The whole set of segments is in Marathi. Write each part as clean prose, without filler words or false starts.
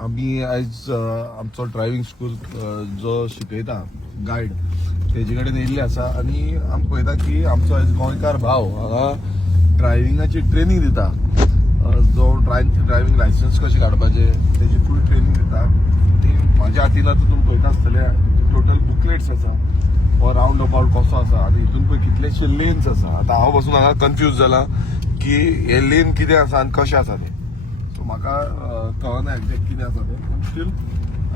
आम्ही आयज आमचो ड्रायव्हिंग स्कूल जो शिकयता गायड तेजे कडेन येयल्ले आसा आनी आमी पळयता की आमचो आयज गोंयकार भाव हांगा ड्रायव्हिंगाची ट्रेनिंग दिता. जो ड्रायव्हिंग लायसन्स कशें काडपाचें तेजी फूल ट्रेनिंग दिता. ती म्हाज्या हातीन आतां तुमी पळयता आसतले टोटल बुकलेट्स आसा हो रावंड अबाउट कसो आसा आनी हितून पळय कितलेशे लेन्स आसा. आतां हांव पासून हांगा कन्फ्यूज जाला की हे लेन कितें आसा आनी कशें आसा ते. सो म्हाका कळना एक्झॅक्ट कितें आसा तें पूण स्टील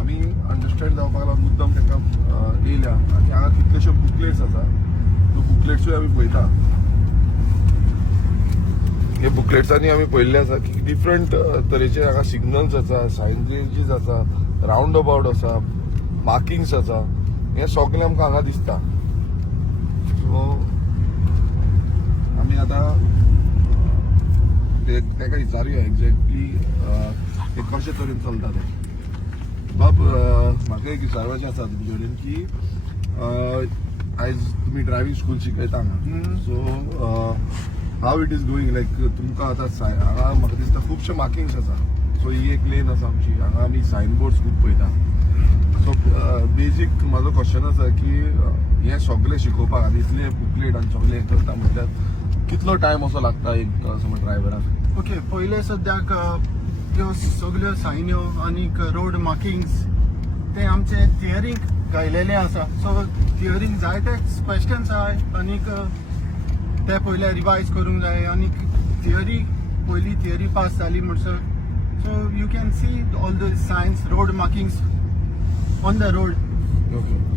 आमी अंडरस्टँड जावपाक लागून मुद्दम तांकां येयल्या आनी हांगा कितलेशे बुकलेट्स आसा त्यो बुकलेट्सूय आमी पळयता. हे बुकलेट्सांनी आमी पळयल्ले आसा की डिफरंट तरेचे हांगा सिग्नल्स आसा, सायनेजीस आसा, रावंड अबाउट आसा, मार्किंग्स आसा, हे सगळें आमकां हांगा दिसता. सो आमी आतां ताका विचारुया एक्झॅक्टली ते कशे तरेन चलता ते. बाब म्हाका एक विचारपाचें आसा तुमचे कडेन की आयज तुमी ड्रायव्हिंग स्कूल शिकयता हांगा. So how it is going like तुमकां आतां हांगा म्हाका दिसता खुबशे मार्किंग्स आसा. सो ही एक लेन आसा आमची, हांगा आमी सायन बोर्ड्स खूब पळयता. सो बेजीक म्हाजो क्वेश्चन आसा की हे सगळे शिकोवपाक आनी इतले बुकलेट आनी सगळे हें करता म्हटल्यार कितलो टायम असो लागता एक समज ड्रायव्हराक? ओके, पहिले सद्याक त्यो सगल्यो सायन्यो आनीक रोड मार्किंग्स ते आमचे थियरींक घायलेले आसा. सो थियरींक जायते क्वेश्चन्स आहाय आनीक ते पयले रिवायज करूंक जाय आनीक थियरी पयली थियरी पास जाली म्हणसर so you can see all the signs road markings on the road.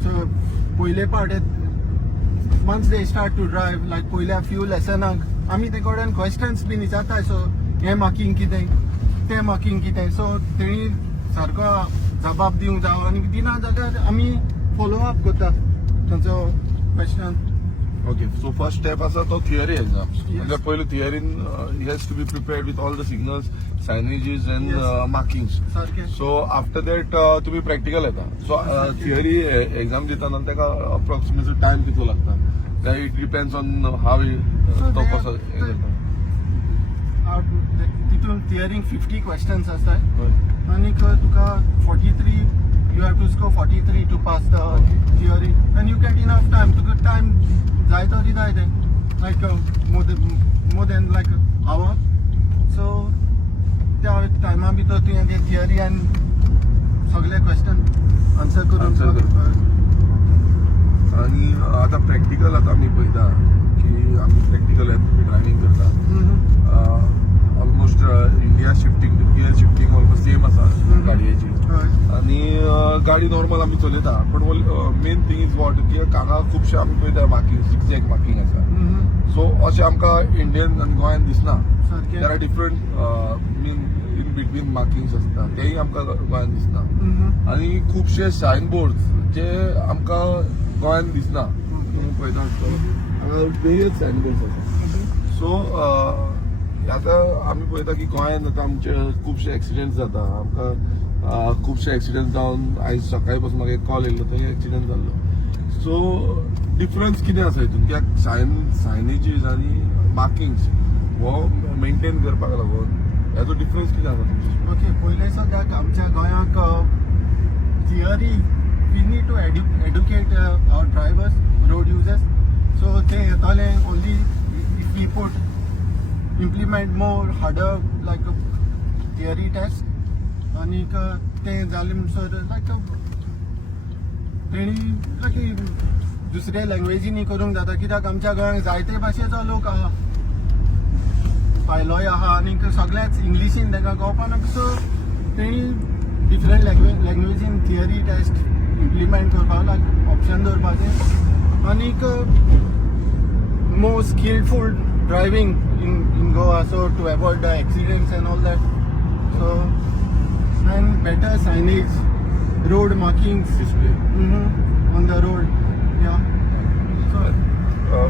So पयले part once they start to drive like पयल्या फ्यू लेसनाक आमी ते कडेन क्वेश्चन्स बीन विचारताय. सो हे मार्किंग कितें, ते मार्किंग कितें, सो तेणी सारको जबाब दिवंक जाय आनी दिना जाल्यार आमी फॉलो अप करता तांचो question. Okay, so first step आसा तो थियरी एग्जाम. म्हणजे पयली थियरीन he has to be prepared with all the signals, signages and markings. सारकें. सो आफ्टर दॅट तुमी प्रॅक्टिकल येता. सो थियरी एग्जाम दितना ताका अप्रॉक्सिमेटली टायम कितलो लागता? इट डिपेंड्स ऑन हाव तो कसो हे करता. तितून थियरींक 50 क्वेश्चन्स आसतात आनीक तुका 43 you have to score 43 to pass the theory and you get enough time. Tuka time जाय तरी जाय ते like more than like an hour. So त्या टायमा भितर तुवें ते थियरी आनी सगळे क्वेश्चन आन्सर करून. आणि आता प्रॅक्टिकल आता आम्ही पळयता की आम्ही प्रॅक्टिकल ड्रायव्हिंग करता. Almost India shifting to gear shifting almost same आसा गाडयेची आणि गाडी नॉर्मल आमी चलयता. पण मेन थिंग इज वॉट की हांगा खुबशे आमी पळयता मार्किंग, झिगझॅग मार्किंग आसा. सो अशें आमकां इंडियन आनी गोंयान दिसना. There are different in between markings आसता, तेय आमकां गोंयान दिसना. आनी खुबशे सायन बोर्ड्स जे आमकां गोंयान दिसना. पळयता हांगा वेगळेच सायन बोर्ड्स आसा. सो आतां आमी पळयता की गोंयान आतां आमचे खुबशे एक्सिडेंट जाता. आमकां खुबशे एक्सिडेंट जावन आयज सकाळी पासून म्हाका एक कॉल येयल्लो, थंय एक्सिडेंट जाल्लो. सो डिफरन्स कितें आसा हितून कित्याक सायनेजीस आनी मार्किंग्स हो मेंटेन करपाक लागून हेजो डिफरन्स कितें आसा तुमचे? ओके, पयले सद्याक आमच्या गोंयाक theory we need to educate our drivers, road users. So ते येताले only if we put implement more harder like a theory test आनीक ते जाले म्हणसर लायक तेणी लायक दुसरे लँग्वेजीनी करूंक जाता. कित्याक आमच्या गोंयांत जायते भाशेचो लोक आहा, पायलोय आहा आनीक सगळेच इंग्लिशीन ताका कळपाना. सो तेणी डिफरंट लँग्वेजीन थियरी टेस्ट इम्प्लिमेंट करपाक लायक ऑप्शन दवरपाचें आनीक मोर skillful driving in Goa, so to avoid the accidents and all that. So and better signage, road markings display on the road. Yeah. So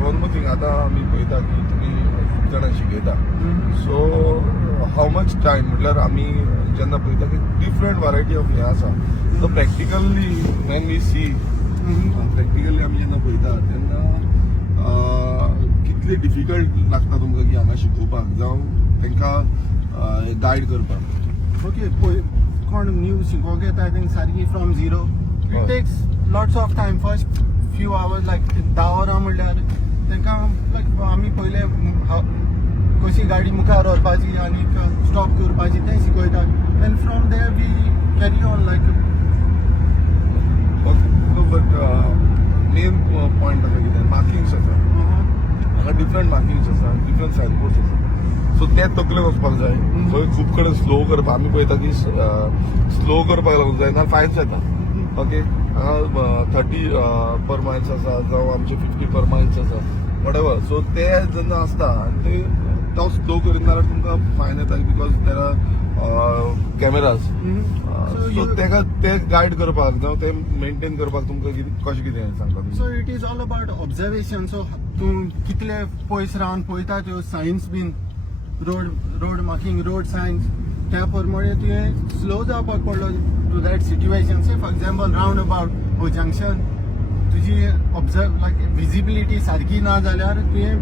one more thing, आता आम्ही पळयता की तुमी खूब जाणां शिकयता. सो हाऊ मच टायम म्हटल्यार आमी जेन्ना पळयता की डिफरंट वरायटी ऑफ हे आसा. So practically when we see practically आमी जेन्ना पळयता तेन्ना कितले डिफिकल्ट लागता तुमकां की हांगा शिकोवपाक जावं तांकां गायड करपाक. ओके कोण न्यू शिकोवंक येता तेंक सारकी फ्रॉम झिरो हय. It takes lots of time first few hours like 10 वरां म्हणल्यार तेंकां लायक आमी पयले कशी गाडी मुखार व्हरपाची आनी स्टॉप करपाची तें शिकयतात and from there we carry on like. But main point आसा कितें मार्किंग्स आसा हांगा डिफरंट मार्किंग्स आसा डिफरंट सायनबोर्ड्स आसा सो ते तकलेन वचपाक जाय. थंय खूब कडेन स्लो करपाक आमी पळयता की स्लो करपाक लागून जाय ना फायन्स येता. ओके हांगा 30 पर मायल्स आसा जावं आमचे 50 पर मायल्स आसा वॉट एवर. सो ते जेन्ना आसता ते तो स्लो करीना जाल्यार तुमकां फायन येता because there are cameras. So तेका ते गायड करपाक जावं ते मेंटेन करपाक तुमकां कशें कितें सांगता. So it is all about observation. So तूं कितले पयस रावन पळयता त्यो सायन्स बीन रोड मार्किंग रोड सायन्स त्या प्रमाणे तुवें स्लो जावपाक पडलो to that situation. Say for example round about हो जंक्शन तुजी ऑब्जर्व लायक विजिबिलिटी सारकी ना जाल्यार तुवें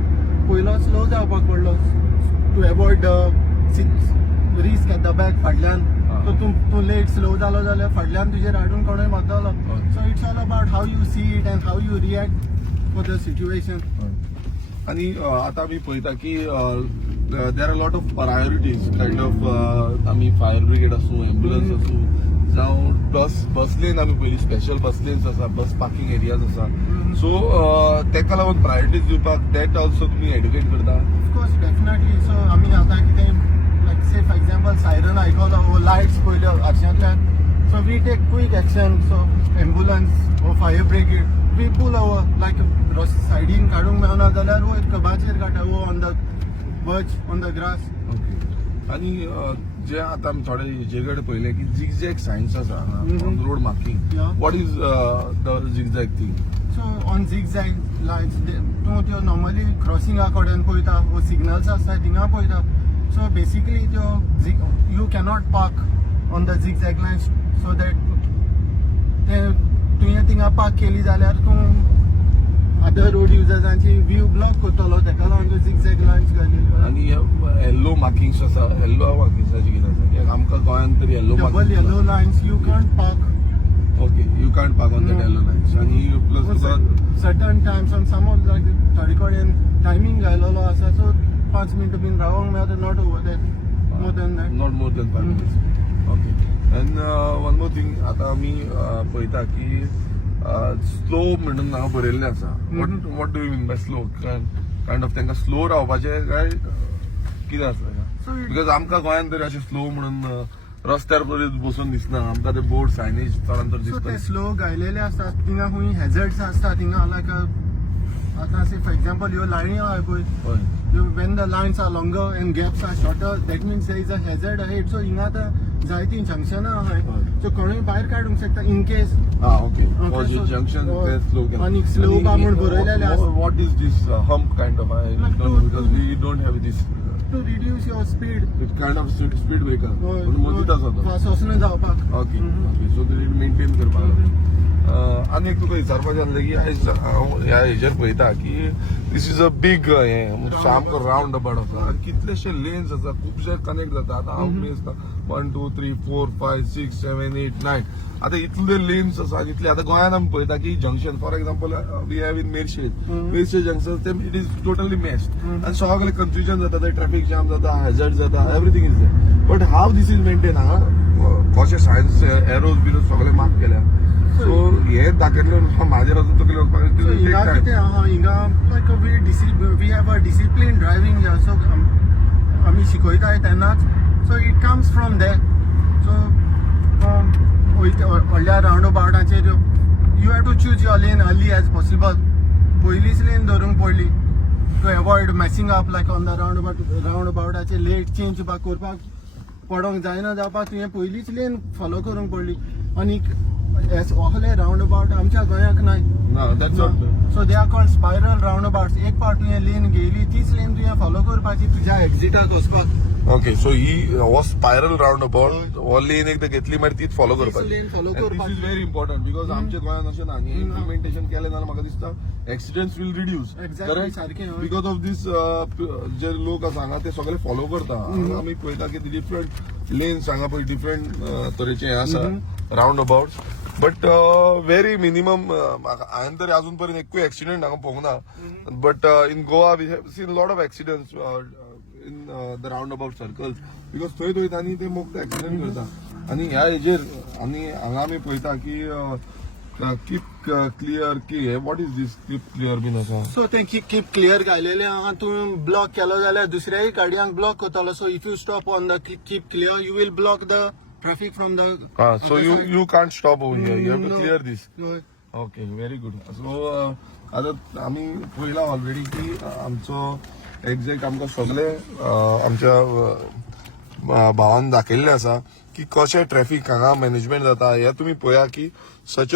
पयलो स्लो जावपाक पडलो to avoid risk at the back फाटल्यान. सो तूं लेट स्लो जालो जाल्यार फाटल्यान तुजेर हाडून कोणूय मारतलो. So it's all about how you see it and how you react for the situation. आणि आता आमी पळयता की there are lot of priorities kind of आमी फायर ब्रिगेड आसूं एम्ब्युलन्स आसूं जावं बस लेन आमी पयलीं स्पेशल बस लेन्स आसा बस पार्किंग एरियाज आसा. सो तेका लागून प्रायोरिटीज दिवपाक दॅट ऑल्सो तुमी एड्युकेट करता. Of course definitely. सो आमी आतां कितें like say for example siren आयकलो वो लायट्स पयल्यो आरशांतल्यान so we take quick action. So ambulance वो fire brigade we pull over like सायडीन काडूंक मेळना जाल्यार वो कबाचेर काडटा वो on the verge on the grass. Okay आणि जे आता आमी थोडे हेजे कडेन पळयले की झिगझॅग सायन्स आसा road marking. Yeah. What is the zigzag thing. So on zigzag lights तूं त्यो नॉर्मली क्रॉसिंगा कडेन पळयता वो सिग्नल्स आसता थिंगा पळयता. सो बेसिकली त्यो you cannot park on the zigzag lines so that ते तुवें थिंगा पार्क केली जाल्यार तूं अदर रोड युजर्सांची व्यू ब्लॉक करतलो तेका लागून त्यो झिगझॅग लायन्स घालिल्ल्यो. आणि येल्लो मार्किंग्स आसा येल्लो मार्किंग्साची कितें आसा कित्याक आमकां गोंयांत तरी yellow double yellow lines you can't park. Okay you can't park on that yellow lines आणि प्लस सर्टन टायम्स ऑन समज लायक थोडे कडेन टायमींग घायलेलो आसा सो 5 मिनटां बीन रावोंक मेळटा not over that more than that. Not more than 5 minutes. Okay end one more thing आता आमी पळयता की स्लो म्हणून हांव बरयल्लें आसा. What do you mean by slow kind of तांकां स्लो रावपाचें काय कितें आसा बिकॉज आमकां गोंयांत तरी अशें स्लो म्हणून रस्त्यार बसून दिसना आमकां ते बोर्ड सायनेज चडांतर सो ते दिसता. स्लो घायलेले आसतात थिंगा खूंय हॅझर्ड्स आसता थिंगा लायक आतां से फॉर एक्झाम्पल ह्यो लायनी आहाय पळय when the lines are longer and gaps are shorter that means there is a hazard ahead. So हिंगा आतां जायतीं जंक्शनां आहाय सो कोणूय भायर काडूंक शकता in case. Okay for junction ते स्लो आनी स्लो बा म्हूण बरयलेले आसता. What is this hump kind of because we don't have this To reduce your speed. it kind of speed breaker म्हणून मदींच आसा तो. फास्ट वचून जावपाक. ओके सो ते मेंटेन करपाक. आनी एक तुका विचारपाचें आसलें की आयज हांव ह्या हेजेर पळयता की दीस इज अ बीग हें सामको रावंड अबाउट आसा आनी कितलेशे लेन्स आसा खुबशे कनेक्ट जाता. आतां हांव मेजता 1 2 3 4 5 6 7 8 9 आतां इतले लेन्स आसा इतले. आतां गोंयांत आमी पळयता की junction for example we have in Merces junction ते इट इज टोटली मेस्ड आनी सगळे कन्फ्युजन जाता थंय ट्रॅफिक जाम जाता हॅझर्ड जाता everything is there. But how this is maintain हांगा कशें सायन्स एरोज बिरोज सगळे मार्क केल्या. सो हे दाखयल्ले म्हाजेर अजून तकले हिंगा कितें आहा हिंगा like we have a discipline driving जे सो आमी शिकयताय तेन्नाच so it comes from there. So व्हडल्या रावंड अबाउटाचेर you have to choose your lane early as possible. पयलींच लेन धरूंक पडली to avoid messing up like on the रावंड अबाउटाचेर लेट चेंज करपाक पडोंक जायना जावपाक तुवें पयलींच लेन फॉलो करूंक पडली. आनी असले रावंड अबाउट आमच्या गोंयाक नाय. So they are called spiral round abouts. एक पावट तुवें लेन घेयली तीच लेन तुवें फॉलो करपाची तुज्या एक्झिटाक वचपाक. ओके सो ही हो स्पायरल राउंड अबाउट हो लेन एकदा घेतली मागीर तीच फॉलो करपाची lane follow दिस करपाची. इज व्हेरी इम्पॉर्टंट बिकॉज आमच्या गोंयांत अशें ना आनी इम्प्लिमेंटेशन केलें जाल्यार म्हाका दिसता एक्सिडेंट्स वील रिड्यूस Exactly, सारकें, हय. बिकॉज ऑफ दीस जे लोक आसा हांगा ते सगळे फॉलो करता हांगा आमी पळयता की डिफरंट लेन्स हांगा पळय डिफरंट तरेचे हे आसा roundabout but very minimum हांवें तरी अजून पर्यंत एकूय एक्सिडेंट हांगा पळोवंक ना but in Goa we have seen lot of accidents in the roundabout circles because थंय वयता आनी ते मोग एक्सिडेंट करता आनी ह्या हेजेर आनी हांगा आमी पळयता की कीप क्लियर की हे what is this keep clear बीन आसा सो ते कीप क्लियर घायलेले आहा तूं ब्लॉक केलो जाल्यार दुसऱ्याय गाडयांक ब्लॉक करतलो so if you stop on the keep clear you will block the traffic from the so you can't stop over here you have to clear this okay very good so आतां आमी पळयलां ऑलरेडी की आमचो एक्झॅक्ट आमकां सगळे आमच्या भावान दाखयल्लें आसा की कशें ट्रॅफिक हांगा मॅनेजमेंट जाता हे तुमी पळया की सच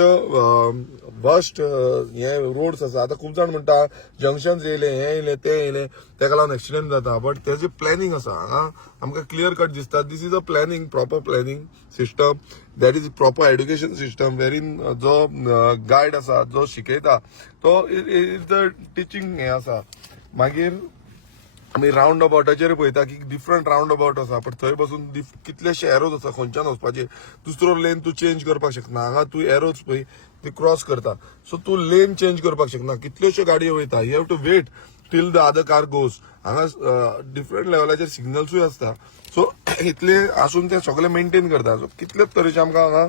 वर्स्ट हे रोड्स आसा आतां खूब जाण म्हणटा जंक्शन्स येयले हे येयले ते येयले तेका लागून एक्सिडेंट जाता बट तेजे प्लॅनिंग आसा हांगा आमकां क्लियर कट दिसता this is a planning proper planning system that is proper education system वेरीन जो गायड आसा जो शिकयता तो इज द टिचींग हे आसा मागीर आमी राउंड अबाउटाचेर पळयता की डिफरंट राउंड अबाउट आसा पण थंय बसून कितलेशे एरोज आसा खंयच्यान वचपाचे दुसरो लेन तूं चेंज करपाक शकना हांगा तूं एरोज पळय ती क्रॉस करता सो तूं लेन चेंज करपाक शकना कितल्योश्यो गाडयो वयता you have to wait till the other car goes हांगा डिफरंट लेवलाचेर सिग्नल्सूय आसता सो इतले आसून ते सगळे मेंटेन करता सो कितलेच तरेचे आमकां हांगा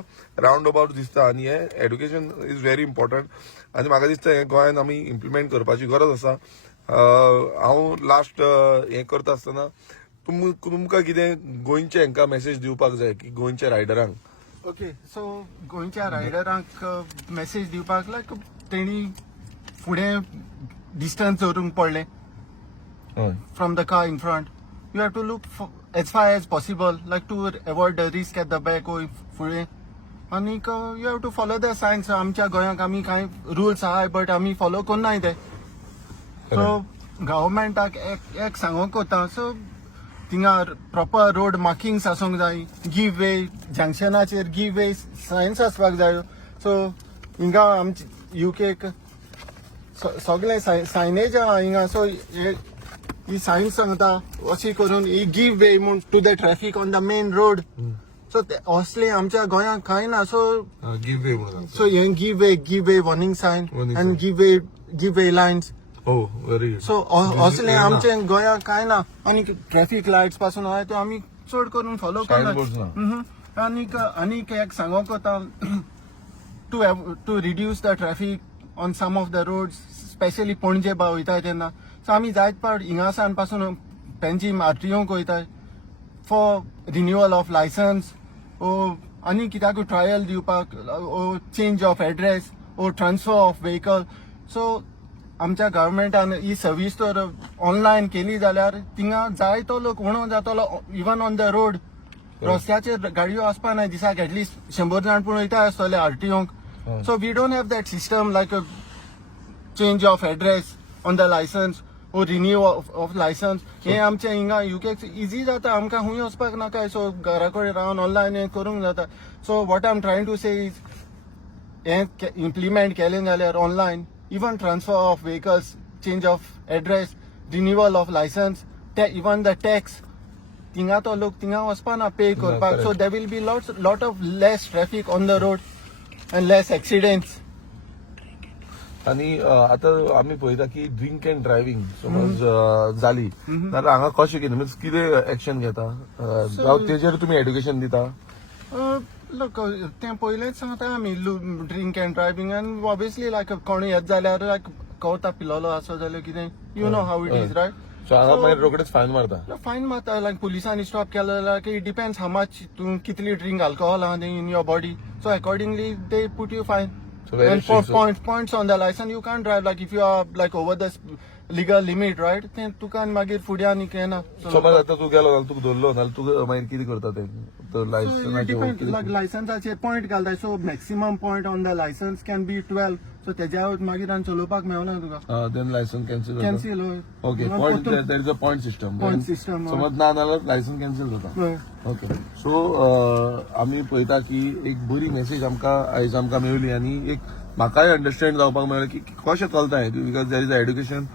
राउंड अबाउट दिसता आनी हे एड्युकेशन इज व्हेरी इम्पॉर्टंट आनी म्हाका दिसता हे गोंयांत आमी इम्प्लिमेंट करपाची गरज आसा हांव लास्ट हें करता आसतना तुमकां कितें गोंयचे हांकां मेसेज दिवपाक जाय की गोंयच्या रायडरांक ओके सो गोंयच्या रायडरांक मेसेज दिवपाक लायक तेणी फुडें डिस्टन्स दवरूंक पडलें हय from the car in front. You have to look as far as possible, like to avoid the risk at the back or फुडें आनीक you have to follow the signs. आमच्या गोंयांक आमी कांय रुल्स आहाय बट आमी फॉलो करनाय ते सो गव्हर्मेंटाक एक सांगूंक कोता सो थिंगा प्रॉपर रोड मार्किंग्स आसूंक जाय गिव वे जंक्शनाचेर गिव वे सायन्स आसपाक जाय सो हिंगा आमचे युकेक सगळे सायनेज आहा हिंगा सो ही सायन्स सांगता अशी करून ही गिव वे म्हूण to the traffic on the main road so असले आमच्या गोंयांत कांय ना सो गिव वे म्हणून सो हे give way warning sign Warning आनी sign. गिव वे लायन्स हो व्हेरी सो असले आमचे गोंयांत कांय ना आनी ट्रॅफिक लायट्स पासून आहाय त्यो आमी चड करून फॉलो Signboards करतात आनीक एक सांगोक वता to reduce the traffic on some of the roads specially Panaji वयताय तेन्ना सो आमी जायत पावट हिंगासान पासून पेन्जीम आरटीओक वयताय फॉर रिन्युअल ऑफ लायसन्स ओ आनी कित्याकूय ट्रायल दिवपाक ओ चेंज ऑफ एड्रेस ओ ट्रान्सफर ऑफ व्हेकल सो आमच्या गव्हर्मेंटान ही सर्वीस तर ऑनलायन केली जाल्यार थिंगा जायतो लोक उणो जातलो इवन ऑन द रोड रस्त्याचेर गाडयो आसपा ना दिसाक एटलिस्ट 100 जाण पूण वयता आसतले आरटीओक so we don't have that system like change of address on the licence ओ रिन्यू ऑफ लायसन्स हे आमचे हिंगा युकेक इजी जाता आमकां खूंय वचपाक नाका सो घरा कडेन रावन ऑनलायन हें करूंक जाता so what I am trying to say is हें इम्प्लिमेंट केलें जाल्यार online even transfer of vehicles, change of address, renewal of license, even the tax. Tinga to look, tinga waspana pay korpak. So there will be lot of less traffic on the road and less accidents. आणि आता आम्ही पळयता की ड्रिंक अँड ड्रायव्हिंग समज जाली जाल्यार हांगा कशें कितें मीन्स कितें एक्शन घेता जावं तेजेर तुमी एड्युकेशन दिता लोक तें पयलेंच सांगता आमी ड्रिंक अँड ड्रायव्हिंग आनी ऑब्वियसली लायक कोणी येत जाल्यार लायक कवता पिलोलो आसो जाल्यार कितें you know how it is right so हांगा मागीर रोखडेच फायन मारता फायन मारता लायक पुलिसांनी स्टॉप केलो जाल्यार इट डिपेंड्स हाव मच तूं कितली ड्रिंक अल्कोहोल आहा in your body so accordingly they put you फायन So very and for strict, points on the license you can't drive like if you are like over the legal limit right तें तुका आनी मागीर फुडें आनी केना समज आता तू गेलो जाल्यार तुका धरलो जाल्यार तुका मागीर कितें करता ते लायसन्साचे लायसन्साचेर पॉयंट घालताय so maximum point on the licence can be 12 so तेज्या मागीर आनी चलोवपाक मेळना तुका then licence cancel cancel okay point there is a point system point system समज ना जाल्यार लायसन्स कॅन्सल जाता ओके सो आमी पळयता की एक बरी मेसेज आयज आमकां मेळ्ळी आनी एक म्हाकाय अंडरस्टँड जावपाक मेळ्ळें की कशें चलता हें because there is a education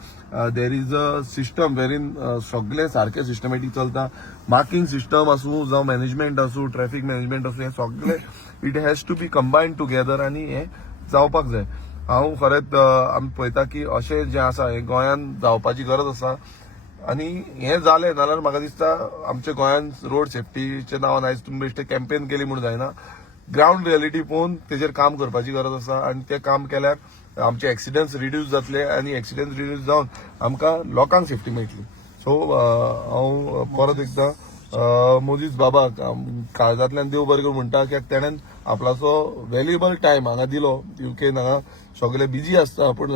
there is a system वेरीन सगळें सारकें सिस्टमॅटीक चलता मार्किंग सिस्टम आसूं जावं मॅनेजमेंट आसूं ट्रॅफिक मॅनेजमेंट आसूं हें सगळें it has to be combined together आनी हें जावपाक जाय हांव खरेंच आमी पळयता की अशें जें आसा हें गोंयांत जावपाची गरज आसा आनी हें जालें जाल्यार म्हाका दिसता आमच्या गोंयांत रोड सेफ्टीच्या नांवान आयज तुमी बेश्टे कॅम्पेन केली म्हूण जायना ग्रावंड रियलिटी पळोवन तेजेर काम करपाची गरज आसा आनी तें काम केल्यार आमचे एक्सिडंट्स रिड्यूस जातले आनी एक्सिडंट्स रिड्यूस जावन आमकां लोकांक सेफ्टी मेळटली सो हांव परत एकदां मोदीस बाबाक काळजांतल्यान देव बरें करूं म्हणटा कित्याक तेणेन आपणाचो व्हॅल्युएबल टायम हांगा दिलो युकेन हांगा सगळे बिजी आसता पूण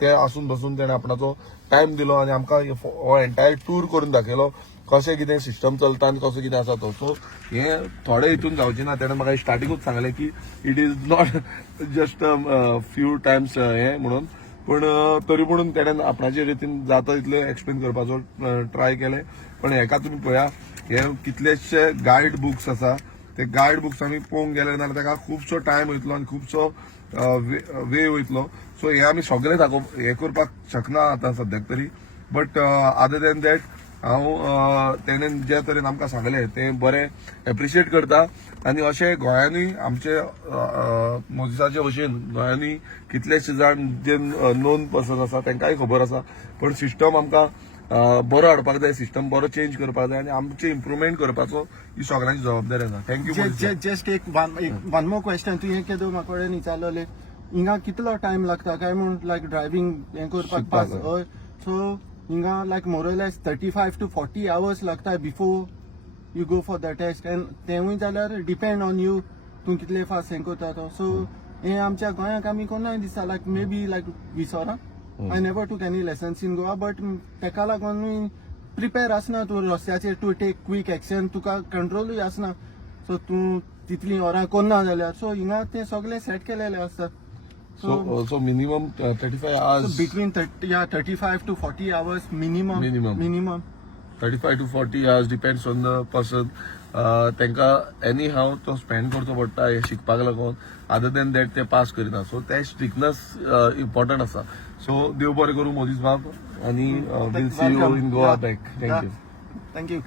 ते आसून बसून तेणें आपणाचो टायम दिलो आनी आमकां हो एंटायर टूर करून दाखयलो कशें कितें सिस्टम चलता आनी कसो कितें आसा तो सो हें थोडे हितून जावचें ना तेणें म्हाका स्टार्टिंगूच सांगलें की it is not just few Times हें म्हणून पूण तरी म्हणून तेणें आपणाचे रितीन जाता तितलें एक्सप्लेन करपाचो ट्राय केलें पण हेका तुमी पळया हे कितलेशे गायड बुक्स आसा ते गायड बुक्स आमी पळोवंक गेले जाल्यार ताका खुबसो टायम वयतलो आनी खुबसो वे वयतलो सो हे आमी सगळे हे करपाक शकना आतां सद्याक तरी बट अदर दॅन दॅट हांव तेणेन जे तरेन आमकां सांगलें तें बरें एप्रिशिएट करता आनी अशें गोंयांनी आमचे मोदीसाचे भशेन गोंयांनी कितलेशे जाण जे नोन पर्सन आसा तांकांय खबर आसा पण सिस्टम आमकां बरो हाडपाक जाय सिस्टम बरो चेंज करपाक जाय आनी आमचे इम्प्रुवमेंट करपाचो ही सगळ्यांची जबाबदारी आसा थँक्यू जस्ट एक वन मोर क्वेश्चन तुवें केदो म्हाका कडेन विचारलोले हिंगा कितलो टायम लागता काय म्हूण लायक ड्रायव्हिंग हें करपाक पास हय सो हिंगा लायक मोरलेस 35 to 40 hours लागता before you go for the test and तेवूय जाल्यार डिपेंड ऑन यू तूं कितले फास्ट हें करता तो सो हें आमच्या गोंयांक आमी कोणाय दिसता लायक may be like विसोरा I never took any lessons in Goa, but तेका लागून प्रिपेर आसना तूं रस्त्याचेर टू टेक क्वीक एक्शन तुका कंट्रोलूय आसना सो तूं तितली वरां कोन्ना जाल्यार सो हिंगा तें सगळें सेट केलेलें आसता so minimum 35 hours between 35 to 40 hours minimum 35 to 40 hours depends on the person तांकां एनी हाव तो स्पेंड करचो पडटा हे शिकपाक लागून अदर दॅन दॅट ते पास करिना सो ते स्ट्रिक्टनेस इम्पॉर्टंट आसा सो देव बरें करूं मोदीस बाब आनी will see you in Goa back thank you thank you